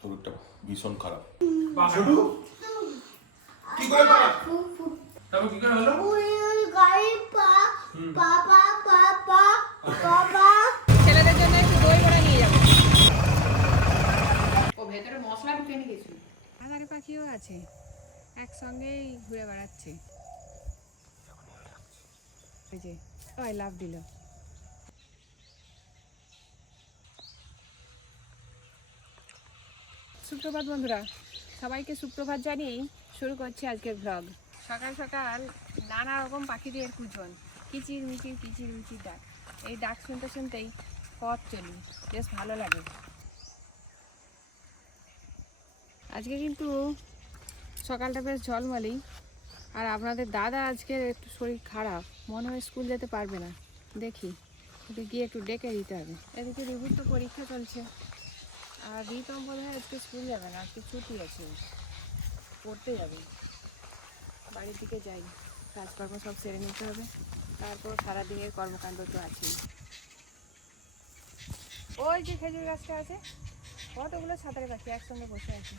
শরীরটা ভীষণ খারাপ। কি করে তারপর কি করে হলো? ছেলেদের জন্য একটু দই বড়া নিয়ে যাব। ও ভেতরে মশলা ঢুকে নিয়ে গেছিল। আধারে পাখিও আছে একসঙ্গেই ঘুরে বেড়াচ্ছে। ওই যে আই লাভ দিল। সুপ্রভাত বন্ধুরা, সবাইকে সুপ্রভাত জানিয়েই শুরু করছি আজকের ভ্লগ সকাল সকাল নানা রকম পাখিদের কুজন কিচির মিচির কিচির মিচির ডাক। এই ডাক শুনতে শুনতেই পথ চলি, বেশ ভালো লাগে। আজকে কিন্তু সকালটা বেশ ঝলমলেই আর আপনাদের দাদা আজকে একটু শরীর খারাপ, মনে হয় স্কুল যেতে পারবে না। দেখি গিয়ে একটু ডেকে দিতে হবে। এদিকে রিভুর তো পরীক্ষা চলছে। আর রিতম বোধ হয় আজকে স্কুল যাবে না, আজকে ছুটি আছে। পড়তে যাবে। বাড়ির দিকে যাই, কাজকর্ম সব সেরে নিতে হবে। তারপর সারাদিনের কর্মকাণ্ড তো আছেই। ওই যে খেজুর গাছটা আছে, কতগুলো সাঁতারে পাখি একসঙ্গে বসে আছে।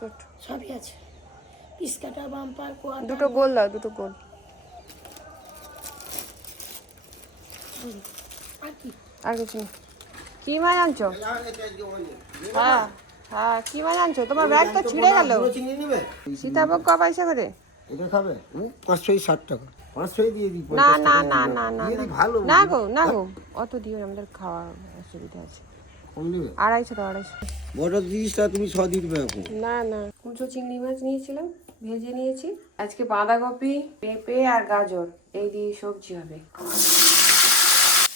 পাউরুটি সবই আছে। পিসকাটা বাম্পার কোয়াটা দুটো গোল দাও দুটো গোল। আর কি? আর কিছু। কি মাছ আনছো? হ্যাঁ হ্যাঁ কি মাছ আনছো? তোমার ব্যাগ তো ছিঁড়ে গেল। সীতাভোগ ক পয়সা করে? এটা খাবে? পাঁচশোই ষাট টাকা। পাঁচশোই দিয়ে দিই না না না না না দিয়ে না। দিই, ভালো না গো না গো। অত দিও আমাদের খাওয়ার অসুবিধা আছে। আড়াইশো আড়াইশো। বড় জিনিসটা তুমি ছ দিয়ে দেবে এখন। না না। কুচো চিংড়ি মাছ নিয়েছিলাম ভেজে নিয়েছি। আজকে বাঁধাকপি পেঁপে আর গাজর এই দিয়ে সবজি হবে।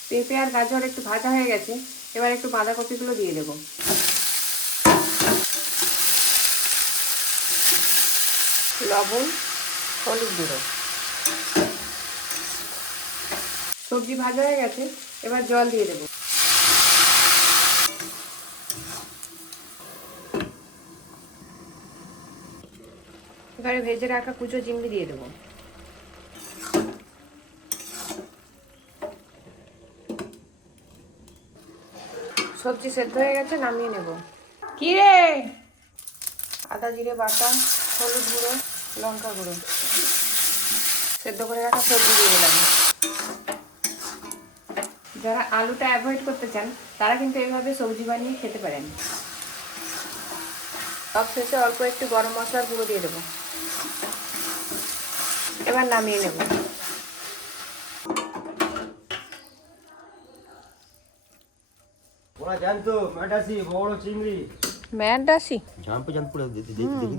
পেঁপে আর গাজর একটু ভাজা হয়ে গেছে এবার একটু বাঁধাকপিগুলো দিয়ে দেবো। লবণ হলুদ গুঁড়ো। সবজি ভাজা হয়ে গেছে এবার জল দিয়ে দেবো। এবারে ভেজে রাখা কুচো চিংড়ি দিয়ে দেবো। সবজি সেদ্ধ হয়ে গেছে নামিয়ে নেব। কি রে? আদা জিরে বাটা হলুদ গুঁড়ো লঙ্কা গুঁড়ো। সেদ্ধ করে রাখা সবজি দিয়ে দিলাম। যারা আলুটা অ্যাভয়েড করতে চান তারা কিন্তু এইভাবে সবজি বানিয়ে খেতে পারেন। সব শেষে অল্প একটু গরম মশলার গুঁড়ো দিয়ে দেবো। এবার নামিয়ে নেব।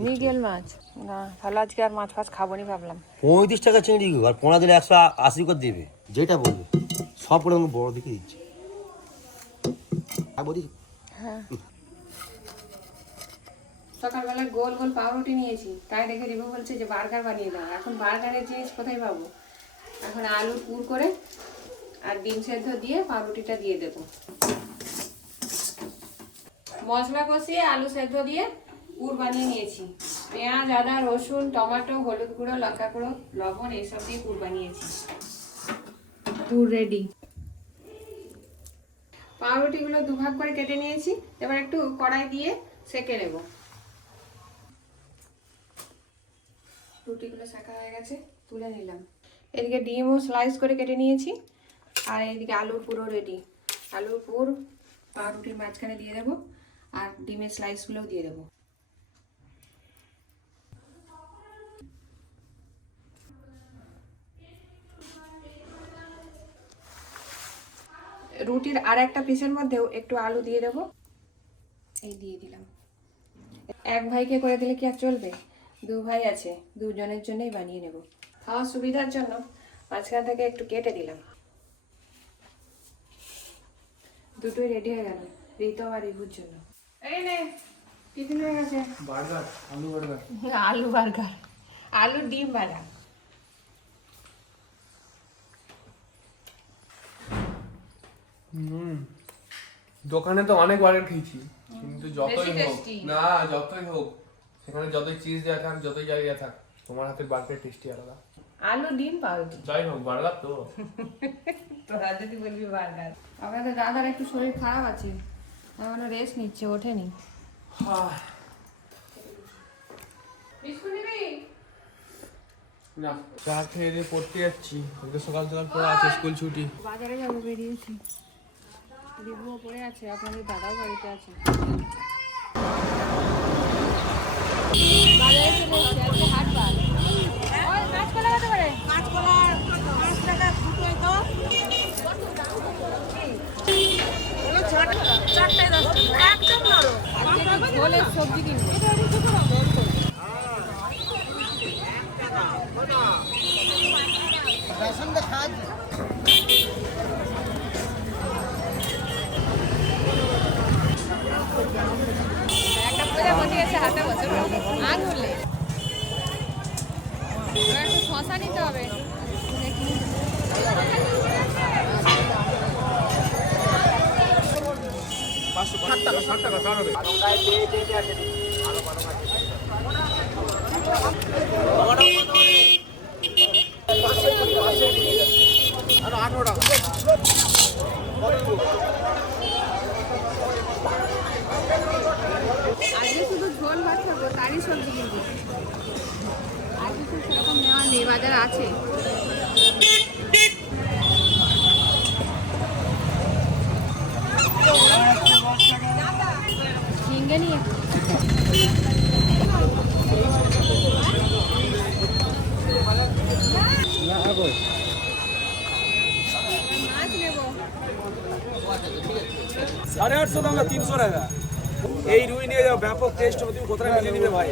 মিগেল মাছ। না তাহলে আজকে আর মাছ ফাছ খাব নি ভাবলাম। পঁয়ত্রিশ টাকা চিংড়ি গো, আর পোনা দিলে একশো আশি করে দেবে। যেটা বলবে সব করে বড় দিকে দিচ্ছি। আর বলি হ্যাঁ। সকালবেলা গোল গোল পাউরুটি নিয়েছি তাই দেখে রিভু বলছে যে বার্গার বানিয়ে দাও। এখন বার্গারের জিনিস কোথায় পাবো? এখন আলুর পুর করে আর ডিম সেদ্ধ দিয়ে পাউরুটিটা দিয়ে দেবো। মশলা কষিয়ে আলু সেদ্ধ দিয়ে পুর বানিয়ে নিয়েছি। পেঁয়াজ আদা রসুন টমেটো হলুদ গুঁড়ো লঙ্কা গুঁড়ো লবণ এইসব দিয়ে পুর বানিয়েছি। পুর রেডি পাউরুটিগুলো দুভাগ করে কেটে নিয়েছি এবার একটু কড়াই দিয়ে সেকে নেব। রুটিগুলো সেকা হয়ে গেছে, তুলে নিলাম। এদিকে ডিমও স্লাইস করে কেটে নিয়েছি, আর এদিকে আলুর পুরো রেডি আলুর পুর, পাউরুটির মাঝখানে দিয়ে দেবো, আর ডিমের স্লাইসগুলোও দিয়ে দেবো। রুটির আর একটা পিসের মধ্যেও একটু আলু দিয়ে দেবো। এই দিয়ে দিলাম। এক ভাইকে করে দিলে কি আর চলবে? দু ভাই আছে দুজনের জন্যই বানিয়ে নেব। খাওয়ার সুবিধার জন্য মাঝখান থেকে একটু কেটে দিলাম। দুটোই রেডি হয়ে গেল রিতম আর রিভুর জন্য। এই নে টিফিন হয়ে গেছে। বার্গার আলু বার্গার। আলু বার্গার। আলু ডিম হুম দোকানে তো অনেক বার্গার খেয়েছি কিন্তু যতই হোক না যতই হোক সেখানে যতই চিজ দেওয়া থাক যতই জায়গা থাক তোমার হাতের বার্গার টেস্টি আলাদা। আলু ডিম পাউরুটি যাই হোক বার্গার তো। তোরা যদি বলবি বার্গার। আপনাদের দাদার একটু শরীর খারাপ আছে। এখনও রেস্ট নিচ্ছে ওঠেনি। চা খেয়ে দিয়ে পড়তে যাচ্ছি। ওকে সকাল সকাল পড়া আছে স্কুল ছুটি। বাজারে যাব বেরিয়েছি। রিভুও পড়ে আছে আপনাদের দাদাও বাড়িতে আছে বাজারে চলে এসেছি আজকে হাটবার ওই কাঁচকলা কত করে আজকে একটু ঝোলের সবজি কিনবো একটা বসে হাতে বছর আঙুলে। শশা নিতে হবে। দেখি আজকে শুধু ঝোল ভাত খাব তারই সবজি কিনবো। সাড়ে আটশো টাকা, তিনশো টাকা। এই রুই নিয়ে যাও, ব্যাপক টেস্ট তুমি কোথায় মিলিয়ে নিবে ভাই?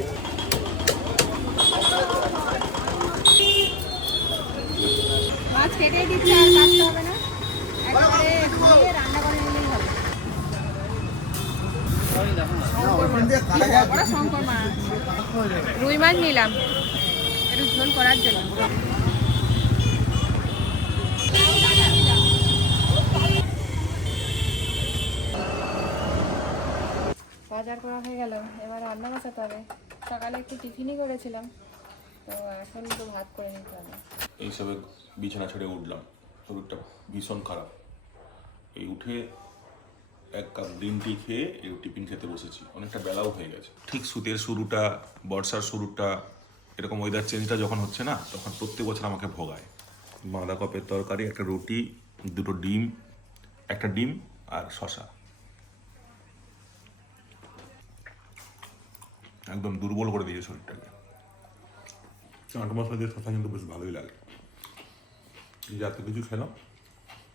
রুই মাছ নিলাম। একটু ঝোল করার জন্য। বাজার করা হয়ে গেল। এবার রান্না বসাতে হবে। সকালে একটু টিফিনই করেছিলাম। তো এখন তো ভাত করে নিতে হবে। এইসবে বিছানা ছেড়ে উঠলাম। শরীরটা ভীষণ খারাপ। এই উঠে এক কাপ গ্রিন টি খেয়ে টিফিন খেতে বসেছি। অনেকটা বেলাও হয়ে গেছে। ঠিক শীতের শুরুটা, বর্ষার শুরুটা, এরকম ওয়েদার চেঞ্জটা যখন হচ্ছে না, তখন প্রত্যেক বছর আমাকে ভোগায়। বাঁধাকপের তরকারি, একটা রুটি, দুটো ডিম, একটা ডিম আর শশা একদম দুর্বল করে দিয়েছে শরীরটাকে। চাট মশলা দিয়ে শশা কিন্তু বেশ ভালোই লাগে। এই যে কিছু খেলাম,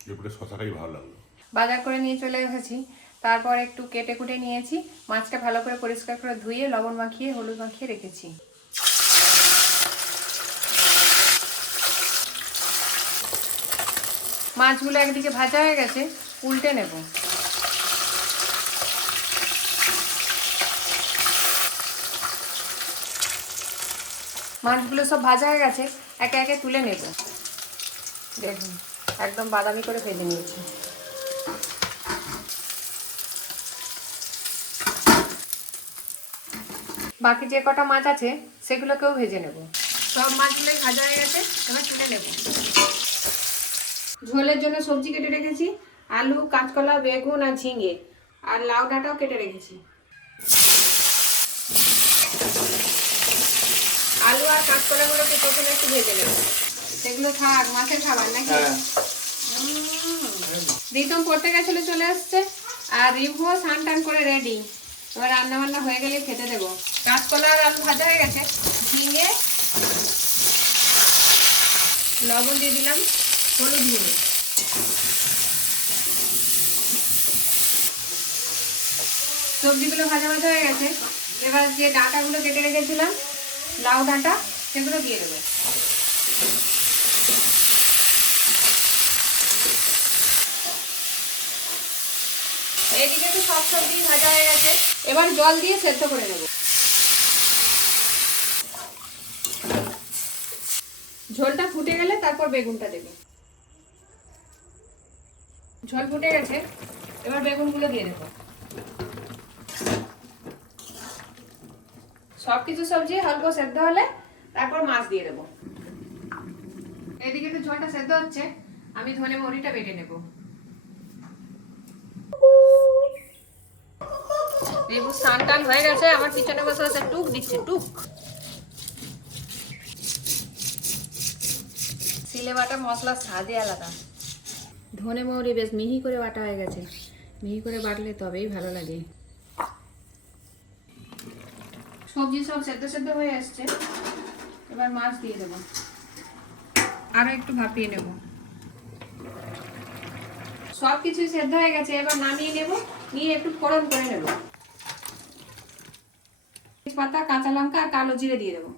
এরপরে শশাটাই ভালো লাগল। বাজার করে নিয়ে চলে এসেছি। তারপর একটু কেটে কুটে নিয়েছি। মাছটা ভালো করে পরিষ্কার করে ধুয়ে লবণ মাখিয়ে, হলুদ মাখিয়ে রেখেছি। মাছগুলো একদিকে ভাজা হয়ে গেছে, উল্টে নেব। মাছগুলো সব ভাজা হয়ে গেছে, একে একে তুলে নেব। দেখুন, একদম বাদামি করে ভেজে নিয়েছি। বাকি যে কটা মাছ আছে সেগুলোকেও ভেজে নেব। সব মাছগুলোই ভাজা হয়ে গেছে এবার তুলে নেব। ঝোলের জন্য সবজি কেটে রেখেছি আলু কাঁচকলা বেগুন আর ঝিঙে আর লাউ ডাঁটাও কেটে রেখেছি। আলু আর কাঁচকলাগুলোকে প্রথমে একটু ভেজে নেব। সেগুলো থাক মাছের খাবার নাকি? রিতম পড়তে গেছিল চলে আসছে আর রিভুও স্নান টান করে রেডি এবার রান্না বান্না হয়ে গেলে খেতে দেবো। কাঁচকলা আর আলু ভাজা হয়ে গেছে। ঝিঙে লবণ দিয়ে দিলাম হলুদ গুঁড়ো। সবজিগুলো ভাজা ভাজা হয়ে গেছে। এবার যে ডাঁটাগুলো কেটে রেখেছিলাম, লাউ ডাঁটা, সেগুলো দিয়ে দেবো এদিকে তো সব সবজি ভাজা হয়ে গেছে এবার জল দিয়ে সেদ্ধ করে নেব। ঝোলটা ফুটে গেলে তারপর বেগুনটা দেবে। ঝোল ফুটে গেছে, এবার বেগুনগুলো দিয়ে দেবো। সব কিছু সবজি হালকা সেদ্ধ হলে তারপর মাছ দিয়ে দেবো। এদিকে তো ঝোলটা সেদ্ধ হচ্ছে, আমি ধনে মরিটা বেটে নেব। স্নান টান হয়ে গেছে আমার পিছনে বসে বসে টুক দিচ্ছে টুক। সিলে বাটা মশলার স্বাদই আলাদা। ধনে মৌরি বেশ মিহি করে বাটা হয়ে গেছে। মিহি করে বাটলে তবেই ভালো লাগে। সবজি সব সেদ্ধ সেদ্ধ হয়ে আসছে। এবার মাছ দিয়ে দেবো। আরও একটু ভাপিয়ে নেব। সব কিছু সেদ্ধ হয়ে গেছে এবার নামিয়ে নেব নিয়ে একটু ফোড়ন করে নেব। পাতা কাঁচা লঙ্কা আর কালো জিরে দিয়ে দেবো।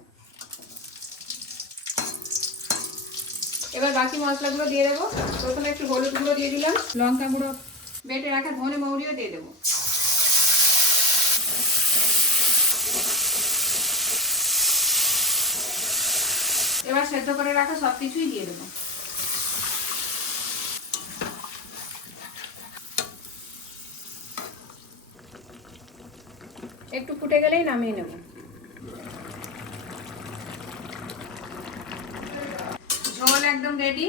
এবার বাকি মশলাগুলো দিয়ে দেবো। প্রথমে একটু হলুদ গুঁড়ো দিয়ে দিলাম। লঙ্কা গুঁড়ো বেটে রাখা ধনে মৌরিও দিয়ে দেবো। এবার সেদ্ধ করে রাখা সব কিছুই দিয়ে দেবো একটু ফুটে গেলেই নামিয়ে নেব। ঝোল একদম রেডি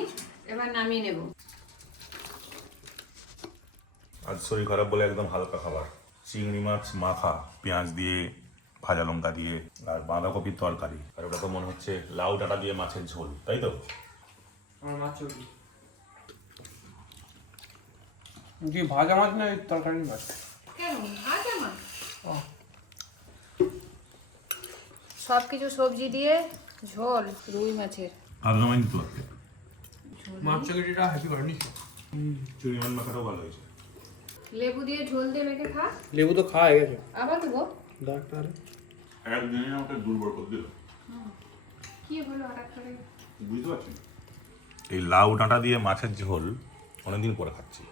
এবার নামিয়ে নেব। আজ শরীর খারাপ বলে একদম হালকা খাবার। চিংড়ি মাছ মাখা পেঁয়াজ দিয়ে ভাজা লঙ্কা দিয়ে আর বাঁধাকপির তরকারি। আর ওটা তো মনে হচ্ছে লাউ ডাঁটা দিয়ে মাছের ঝোল তাই তো? ভাজা মাছ না তরকারি মাছ? কেন? ভাজা মাছ? সব কিছু সবজি দিয়ে ঝোল রুই মাছের। ভাবলাম আমি তো মাছ চর্বিটা হ্যাপি করেনি চিংড়ি মাছ মাখাটাও ভালো হয়েছে। লেবু দিয়ে ঝোল দিয়ে মেখে খা। লেবু তো খাওয়া হয়ে গেছে। আবার দেবো। ডাক্তার। একদিনে আমাকে দুর্বল করে দিল। কি হলো হঠাৎ করে? বুঝতে পারছি এই লাউ ডাঁটা দিয়ে মাছের ঝোল অনেকদিন পরে খাচ্ছি।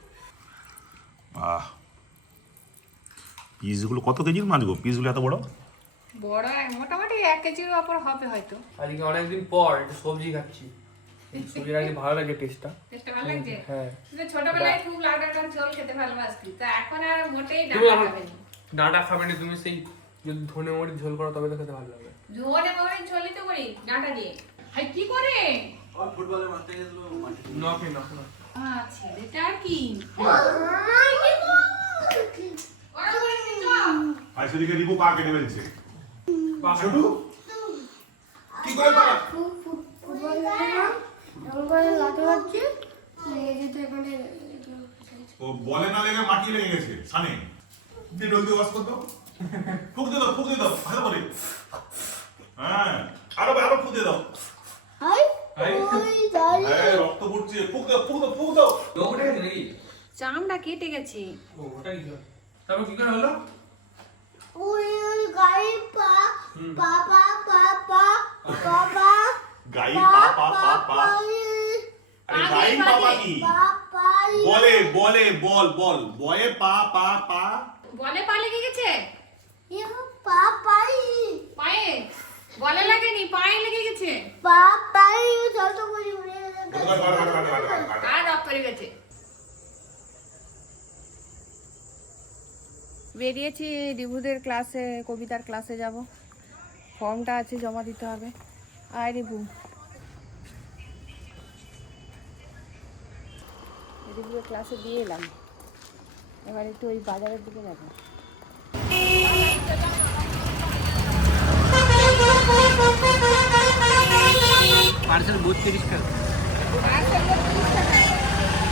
আহ পিসগুলো কত কেজির মাছ গো? পিসগুলো এত বড়? বড় মোটামুটি এক কেজির ওপর হবে হয়তো। আজকে অনেকদিন পর একটু সবজি খাচ্ছি। সবজির আগে ভালো লাগে টেস্টটা টেস্টটা ভালো লাগছে? হ্যাঁ। তুই ছোটবেলায় খুব লাউ ঝোল খেতে ভালোবাসতি। তা এখন আর মোটেই ডাঁটা খাবে না। ডাঁটা খাবে না তুমি সেই যদি ধনে মরিচ ঝোল করো তবে তো খেতে ভালো লাগবে। জোরে মরে ঝোলই তো করি ডাঁটা দিয়ে। হাই কি করে? নকে নকে না আহ, ছেলেটা কি? চ। আর সেদিকে পা কেটে ফেলছে। ছোটু? কি করে পারা ফুটবল খেললাম এমন করে লাথি মারছি এখানে ও বলে না লেগে মাটি লেগে গেছে। সানে দিয়ে ডল দিয়ে ওয়াশ করতো? ফুক দিয়ে দাও ফুক দিয়ে দাও ভালো করে। হ্যাঁ আরও আরও ফুক দিয়ে দাও। হ্যাঁ রক্ত পড়ছে। ফুক দাও ফুক দাও ফুক দাও। চামড়া কেটে গেছে। ও ওটা কি তারপর কি করে হলো? গাই পা পা পা পা আরে গাই পা পা কি পা পা বলে বলে বল বল বয়ে পা পা পা বলে পা লেগে গেছে ইয়ে পা পাই পায়ে বলে লাগেনি পায়ে লেগে গেছে পা পাই যত করে। আর রক করে গেছে বেরিয়েছি রিভুদের ক্লাসে কবিতার ক্লাসে যাব। ফর্মটা আছে জমা দিতে হবে। আয় রিভু। রিভুদের ক্লাসে দিয়ে এলাম। এবার একটু ওই বাজারের দিকে যাব। পার্সেল বত্রিশ টাকা।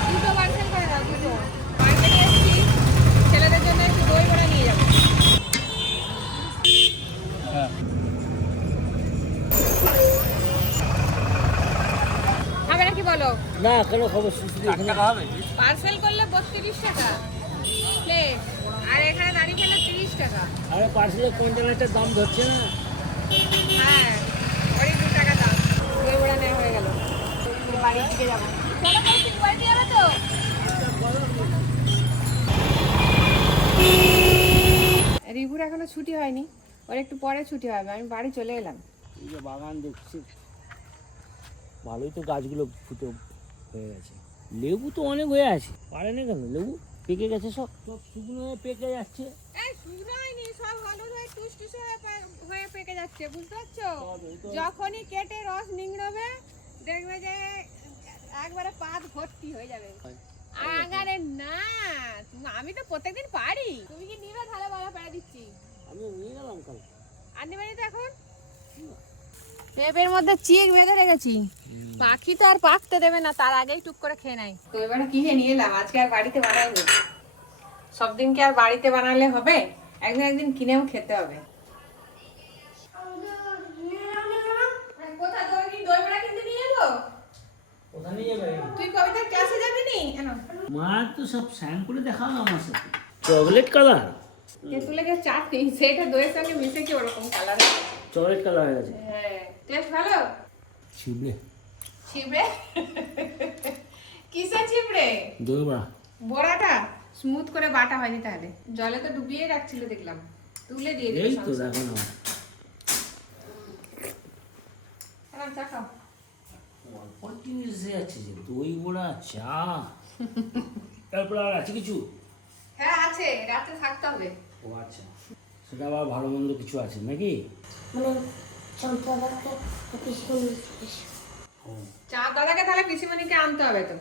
দুটো পার্সেল করে দাও দুটো। বলো? না কেন খবর শুনছি টাকা হবে? পার্সেল করলে বত্রিশ টাকা। প্লেট আর এখানে দাঁড়িয়ে ফেলে তিরিশ টাকা। আরে পার্সেলের কন্টেনারটার দাম ধরছে না? হ্যাঁ দু টাকা দাম। নেওয়া হয়ে গেল। বাড়ির দিকে যাব। চলো কৌশিক, যাবে তো? রিভুর এখনও ছুটি হয়নি। ওর একটু পরে ছুটি হবে। আমি বাড়ি চলে এলাম। বাগান দেখছি। ভালোই তো গাছগুলো ফুটে হয়ে গেছে। লেবু তো অনেক হয়ে আছে। পারে না কেন? লেবু পেকে গেছে সব। সব শুকনো হয়ে পেকে যাচ্ছে। এই শুকনো হয়নি সব হলুদ হয়ে পেকে যাচ্ছে বুঝতে পারছ? যখনই কেটে রস নিংড়বে দেখবে যে একবারে পাত ভর্তি হয়ে যাবে। আগারে না আমি তো প্রত্যেকদিন পারি। তুমি কি নিবে? তাহলে বলা পেড়ে দিচ্ছি। আমি নিয়ে গেলাম কাল আর নেবে এখন? পেঁপের মধ্যে চিক বেঁধে রেখেছি। পাখি তো আর পাকতে দেবে না তার আগেই টুক করে খেয়ে নাই তো এবারে কিনে নিয়ে এলাম? আজকে আর বাড়িতে বানাইনি সব দিন কি আর বাড়িতে বানালে হবে? একদিন একদিন কিনেও খেতে হবে। নিয়ে নিয়ে মা তো সব স্যান করে দেখাও আমার সাথে। Chocolate colour? তেঁতুলে যে চাটনি সেটা দইয়ের সঙ্গে মিশে কি ওরকম কালার চকলেট কালার হয়ে গেছে। টেস্ট ভালো? ছিবড়ে। ছিবড়ে? কিসের ছিবড়ে? দই বড়া বড়াটা? স্মুথ করে বাটা হয়নি তাহলে। জলে তো ডুবিয়ে রাখছিল দেখলাম। তুলে দিয়ে দিল এই তো দেখো না। চা খাও। অল্প জিনিস যে দই বড়া চা। তারপর আর আছে কিছু? হ্যাঁ আছে। রাতে থাকতে হবে। ও আচ্ছা। সেটা আবার ভালো মন্দ কিছু আছে নাকি? মানে ও দাদাকে তাহলে পিসিমণিকে আনতে হবে তো।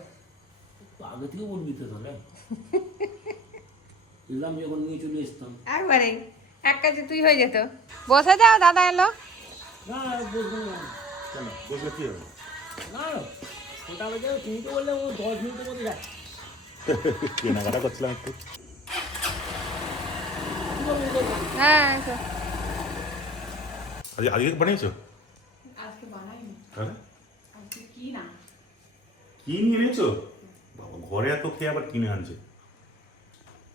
আগে থেকে বলবি তো তাহলে। এলাম যখন নিয়ে চলে আসতাম একবারে এক কাজে তুই হয়ে যেত। বসে যাও দাদা এলো। না বসবো না। কেন কি হবে? না ওটা বাজে তুমি তো বললে ও দশ মিনিটের মধ্যে যাচ্ছে কেনাকাটা করছিলাম একটু। হ্যাঁ আজকে আজকে বানিয়েছো আজকে বানাইনি তাহলে আজকে কি না কি নিয়ে এনেছো বাবা ঘরে এত খেয়ে আবার কিনে আনছে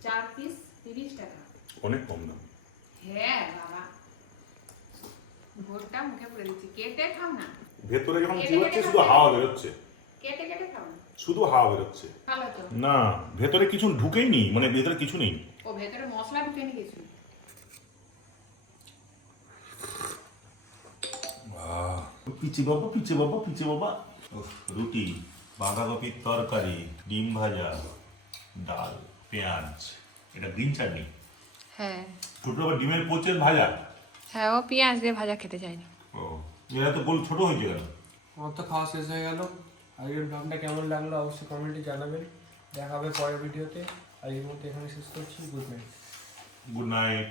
চার পিস তিরিশ টাকা অনেক কম দাম হ্যাঁ বাবা ভোরটা মুখে পড়ে দিচ্ছি কেটে খাও না ভেতরে যখন চিবাচ্ছে শুধু হাওয়া বেরোচ্ছে কেটে কেটে খাও না শুধু হাওয়া বেরোচ্ছে না ভেতরে কিছু ঢুকেই নি মানে ভেতরে কিছু নেই ও ভেতরে মশলা ঢুকে নিয়ে গেছিল পিচে বাবা পিচে বাবা পিচে বাবা। উফ, রুটি বাঁধাকপির তরকারি ডিম ভাজা ডাল পেঁয়াজ এটা গ্রিন চাটনি। হ্যাঁ। ছোট আবার ডিমের পোচের ভাজা। হ্যাঁ ও পেঁয়াজ দিয়ে ভাজা খেতে চাইনি ও এরা তো গোল ছোট হয়েছে কেন? আমার তো খাওয়া শেষ হয়ে গেল। আজকের ব্লগটা কেমন লাগল অবশ্যই কমেন্টে জানাবেন। দেখা হবে পরের ভিডিওতে। আর এই মুহূর্তে এখানে শেষ করছি। Good night. Good night.